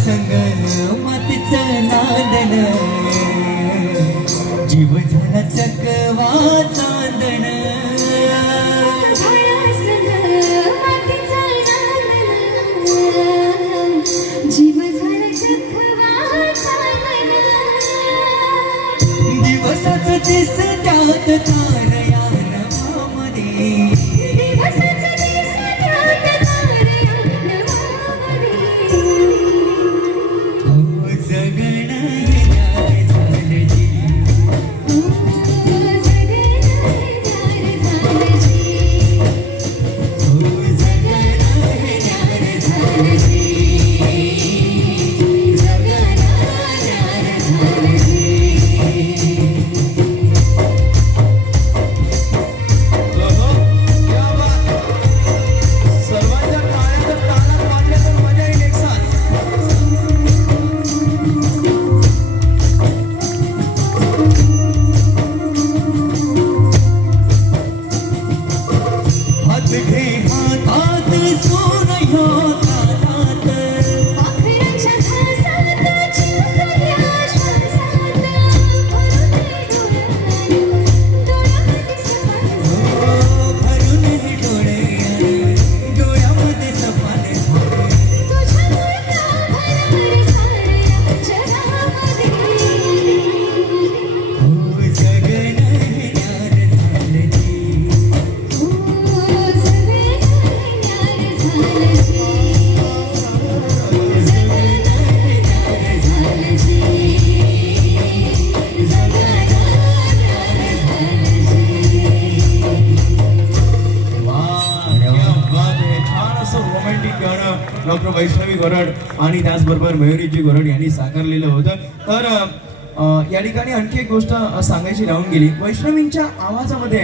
संग मातीचं नांदण जीव झाला चकवा चांदण जीव झाला चकवा चांदण दिवसाचं दिस त्यात तारया नभामध्ये दिवसाचं दिस त्यात तारया नभामध्ये हो जगणं हे न्याय झालं जी हो जगणं हे न्याय झालं जी हात घे हातात सोन ह्या कानात पाखरांच्या घासात चिमुकल्या श्वासात भरून हे डोळ्यामध्ये डोळ्यामध्ये सपान तुझ्या भरभर साऱ्या जगामध्ये हो जगणं हे ज्ञान झालं जी डॉक्टर वैष्णवी गोरड आणि त्याचबरोबर मयुरीजी गोरड यांनी साकारलेलं होतं. तर या ठिकाणी आणखी एक गोष्ट सांगायची राहून गेली. वैष्णवींच्या आवाजामध्ये